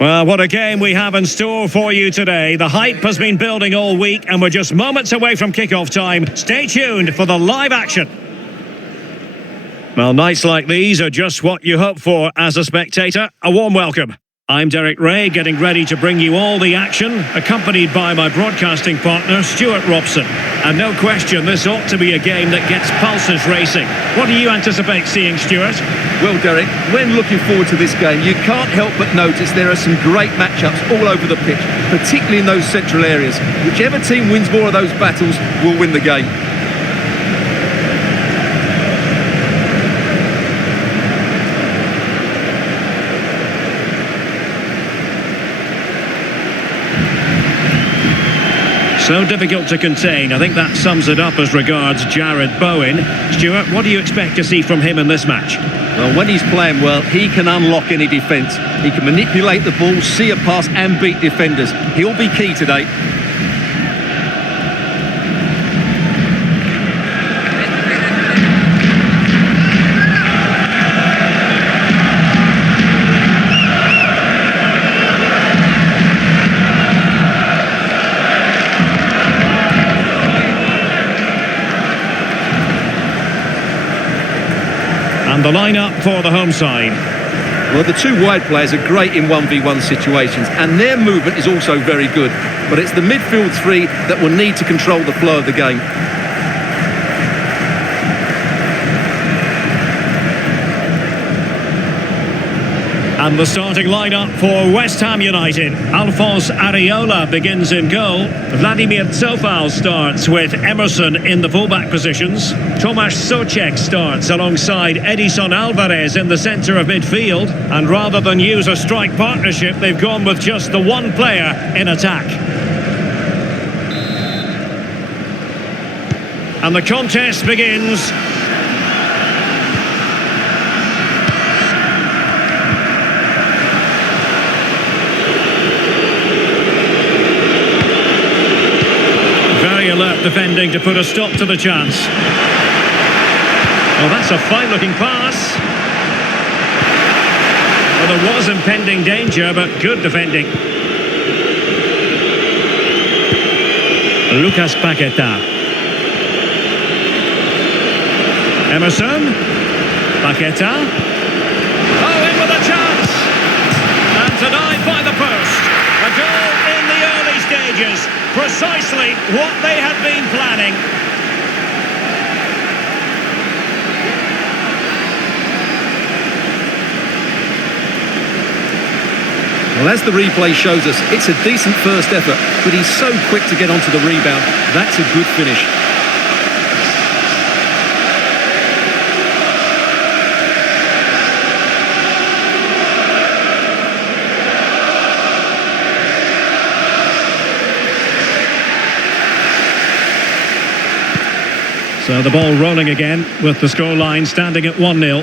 Well, what a game we have in store for you today. The hype has been building all week and we're just moments away from kick-off time. Stay tuned for the live action. Well, nights like these are just what you hope for as a spectator. A warm welcome. I'm Derek Ray, getting ready to bring you all the action, accompanied by my broadcasting partner, Stuart Robson. And no question, this ought to be a game that gets pulses racing. What do you anticipate seeing, Stuart? Well, Derek, when looking forward to this game, you can't help but notice there are some great matchups all over the pitch, particularly in those central areas. Whichever team wins more of those battles will win the game. So difficult to contain. I think that sums it up as regards Jared Bowen. Stuart, what do you expect to see from him in this match? Well, when he's playing well, he can unlock any defence. He can manipulate the ball, see a pass and beat defenders. He'll be key today. And the lineup for the home side. Well, the two wide players are great in 1v1 situations, and their movement is also very good. But it's the midfield three that will need to control the flow of the game. And the starting lineup for West Ham United. Alphonse Areola begins in goal. Vladimir Cofal starts with Emerson in the fullback positions. Tomasz Souček starts alongside Edison Alvarez in the centre of midfield. And rather than use a strike partnership, they've gone with just the one player in attack. And the contest begins. Alert defending to put a stop to the chance. Well, that's a fine-looking pass. Well, there was impending danger, but good defending. Lucas Paqueta. Emerson. Paqueta. Oh, in with a chance. And denied by the post. A goal in the early stages. Precisely what they had been planning. Well, as the replay shows us, it's a decent first effort, but he's so quick to get onto the rebound. That's a good finish. So the ball rolling again with the scoreline standing at 1-0.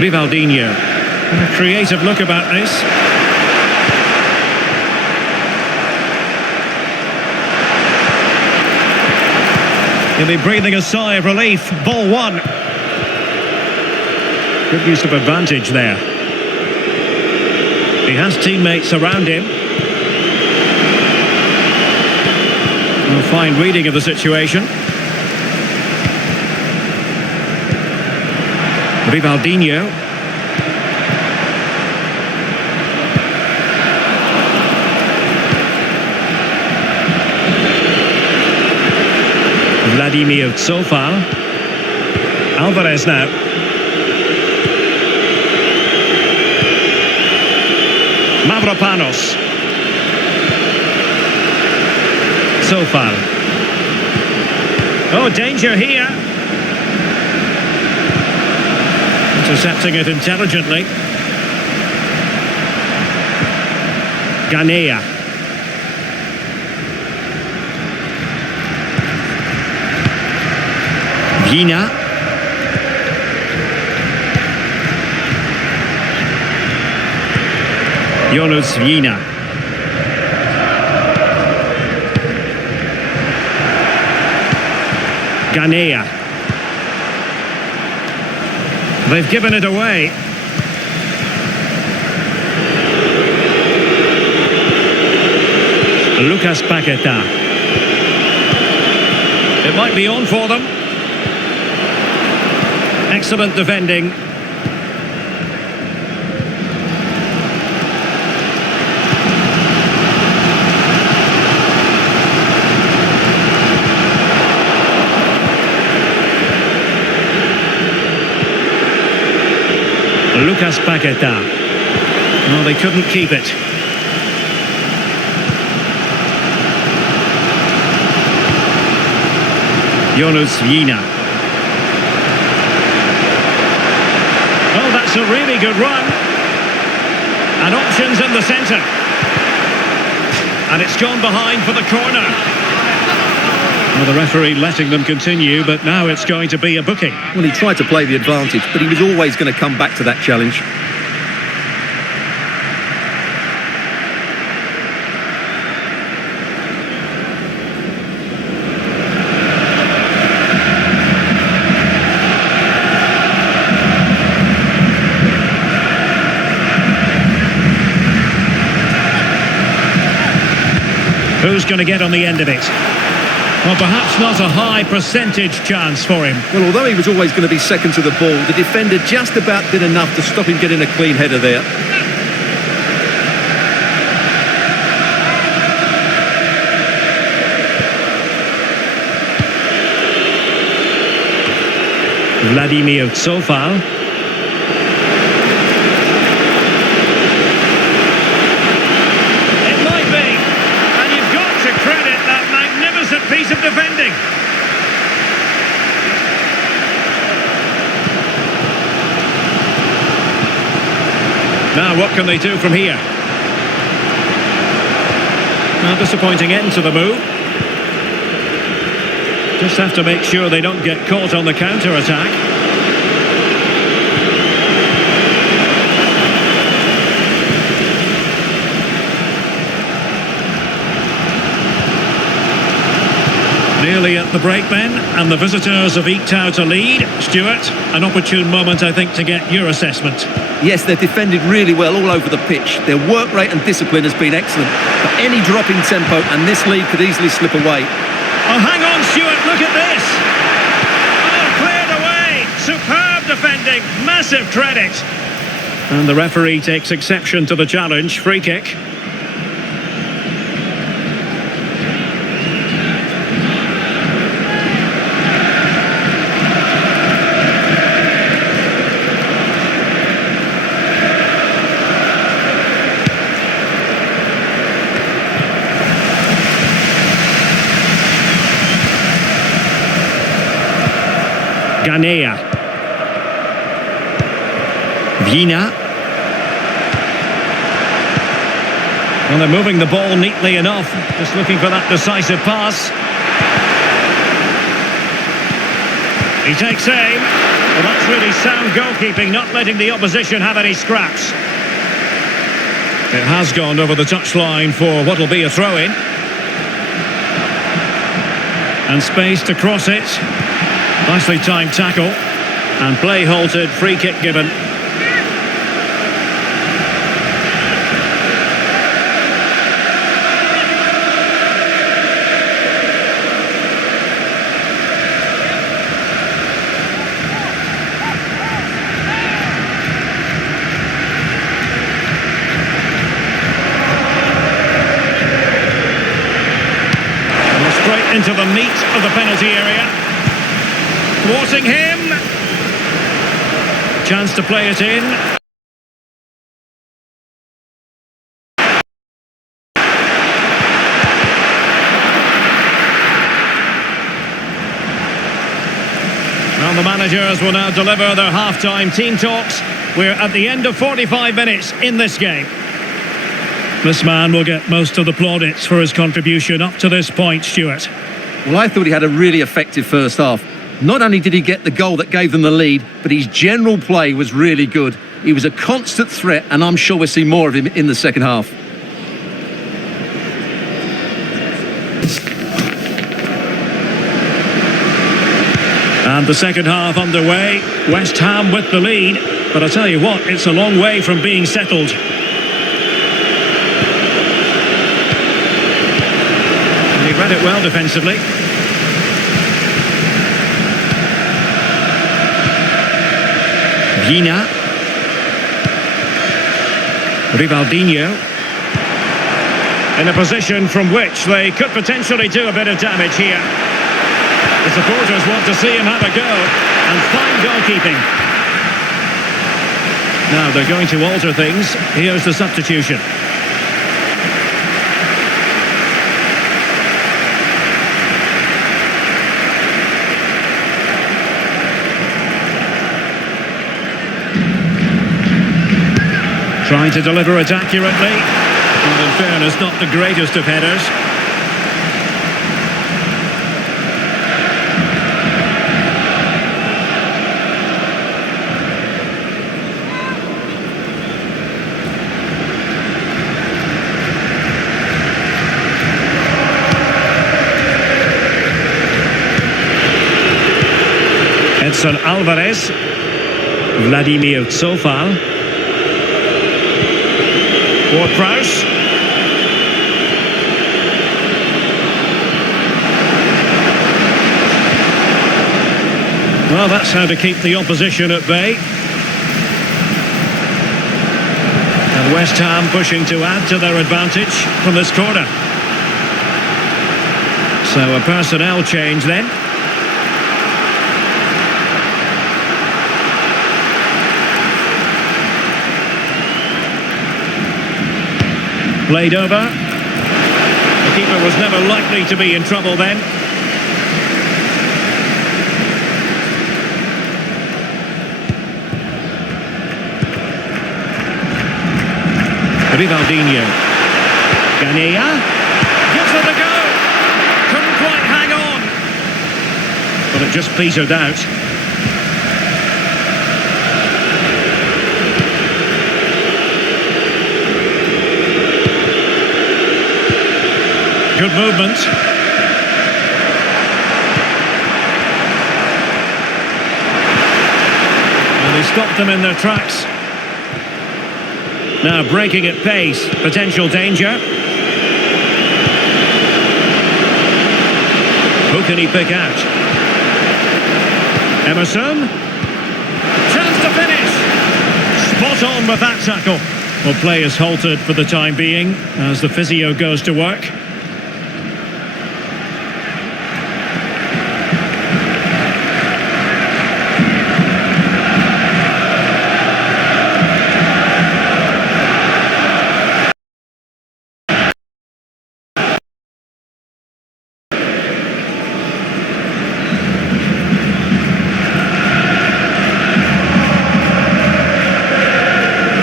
Rivaldinho. A creative look about this. He'll be breathing a sigh of relief. Ball one. Good use of advantage there. He has teammates around him. A fine reading of the situation. Rivaldinho. Vladimir Cofal. Alvarez now. Mavropanos. Cofal. Oh, danger here. Intercepting it intelligently. Ganea. Vina. Jonas Vina. Ganea. They've given it away. Lucas Paqueta. It might be on for them. Excellent defending. Lucas Paqueta. No, they couldn't keep it. Jonas Vina. Oh, that's a really good run. And options in the centre. And it's gone behind for the corner. Well, the referee letting them continue, but now it's going to be a booking. Well, he tried to play the advantage, but he was always going to come back to that challenge. Who's going to get on the end of it? Well, perhaps not a high percentage chance for him. Well, although he was always going to be second to the ball, the defender just about did enough to stop him getting a clean header there. Vladimir Tsofal. It might be. And you've got to credit that magnificent piece of defending. Now, what can they do from here? Well, disappointing end to the move. Just have to make sure they don't get caught on the counter-attack. Nearly at the break then, and the visitors have eked out a lead. Stuart, an opportune moment, I think, to get your assessment. Yes, they've defended really well all over the pitch. Their work rate and discipline has been excellent. But any drop in tempo and this lead could easily slip away. Oh, hang on, Stuart, look at this. Oh, cleared away. Superb defending, massive credit. And the referee takes exception to the challenge. Free kick. Ganea. Vina. Well, they're moving the ball neatly enough. Just looking for that decisive pass. He takes aim. Well, that's really sound goalkeeping, not letting the opposition have any scraps. It has gone over the touchline for what will be a throw-in. And space to cross it. Nicely timed tackle, and play halted, free kick given. And straight into the meat of the penalty area. Thwarting him. Chance to play it in. Well, the managers will now deliver their half-time team talks. We're at the end of 45 minutes in this game. This man will get most of the plaudits for his contribution up to this point, Stuart. Well, I thought he had a really effective first half. Not only did he get the goal that gave them the lead, but his general play was really good. He was a constant threat, and I'm sure we'll see more of him in the second half. And the second half underway. West Ham with the lead. But I tell you what, it's a long way from being settled. He read it well defensively. Gina. Rivaldinho. In a position from which they could potentially do a bit of damage here. The supporters want to see him have a go. And fine goalkeeping. Now they're going to alter things. Here's the substitution. Trying to deliver it accurately. And in fairness, not the greatest of headers. Edson Alvarez. Vladimir Tsofal. Ward-Prowse. Well, that's how to keep the opposition at bay. And West Ham pushing to add to their advantage from this corner. So a personnel change then. Played over. The keeper was never likely to be in trouble then. Rivaldinho. Ganea. Gives it a go. Couldn't quite hang on. But it just petered out. Good movement. And he stopped them in their tracks. Now breaking at pace. Potential danger. Who can he pick out? Emerson. Chance to finish. Spot on with that tackle. Well, play is halted for the time being as the physio goes to work.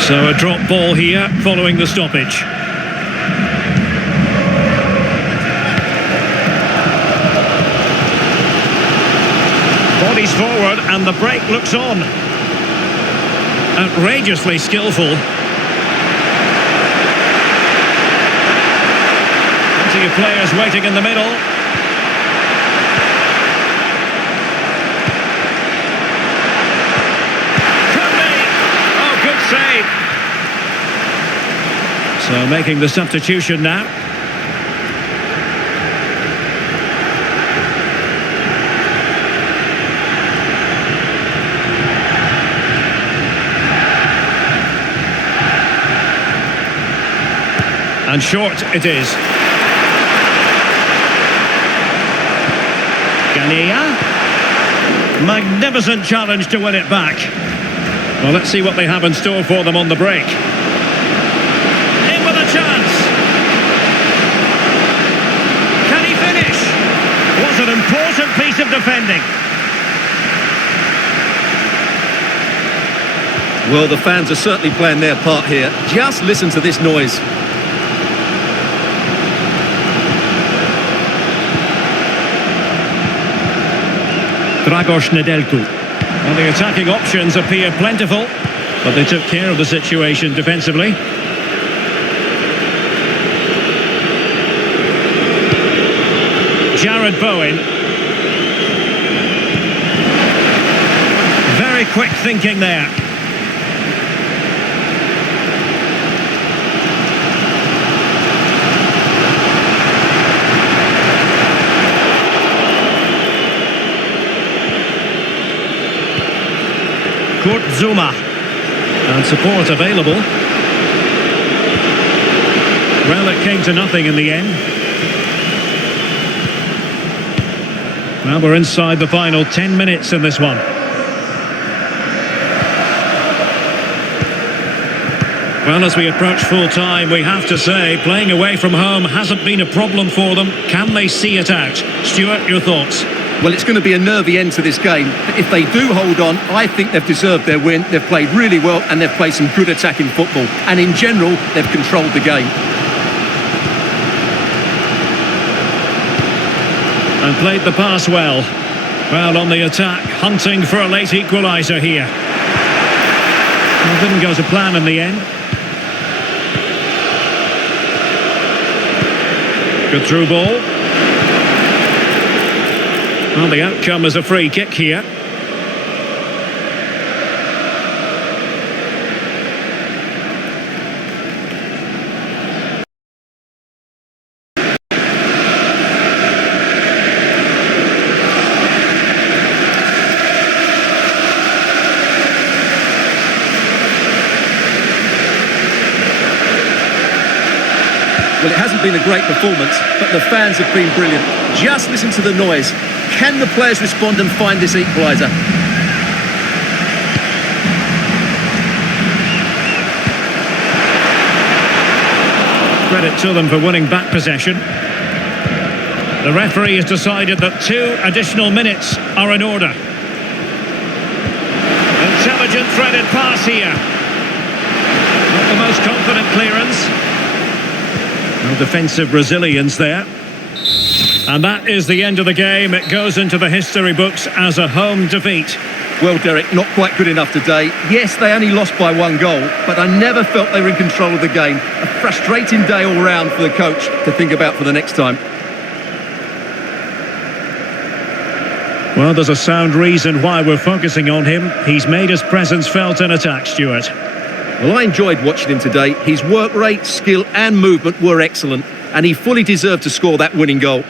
So a drop ball here following the stoppage. Bodies forward and the break looks on. Outrageously skillful. Plenty of players waiting in the middle. Save. So making the substitution now. And short it is. Ganea. Magnificent challenge to win it back. Well, let's see what they have in store for them on the break. In with a chance. Can he finish? Was an important piece of defending. Well, the fans are certainly playing their part here. Just listen to this noise. Dragoš Nedelku. Well, the attacking options appear plentiful, but they took care of the situation defensively. Jared Bowen. Very quick thinking there. Kurt Zouma. And support available. Well, it came to nothing in the end. Well, we're inside the final 10 minutes in this one. Well, as we approach full time, we have to say playing away from home hasn't been a problem for them. Can they see it out? Stuart, your thoughts? Well, it's going to be a nervy end to this game. But if they do hold on, I think they've deserved their win. They've played really well and they've played some good attacking football. And in general, they've controlled the game. And played the pass well. Well, on the attack, hunting for a late equaliser here. Well, didn't go to plan in the end. Good through ball. Well, the outcome is a free kick here. Well, it hasn't been a great performance, but the fans have been brilliant. Just listen to the noise. Can the players respond and find this equaliser? Credit to them for winning back possession. The referee has decided that 2 additional minutes are in order. Intelligent threaded pass here. Not the most confident clearance. No defensive resilience there. And that is the end of the game. It goes into the history books as a home defeat. Well, Derek, not quite good enough today. Yes, they only lost by 1 goal, but I never felt they were in control of the game. A frustrating day all round for the coach to think about for the next time. Well, there's a sound reason why we're focusing on him. He's made his presence felt in attack, Stuart. Well, I enjoyed watching him today. His work rate, skill and movement were excellent, and he fully deserved to score that winning goal.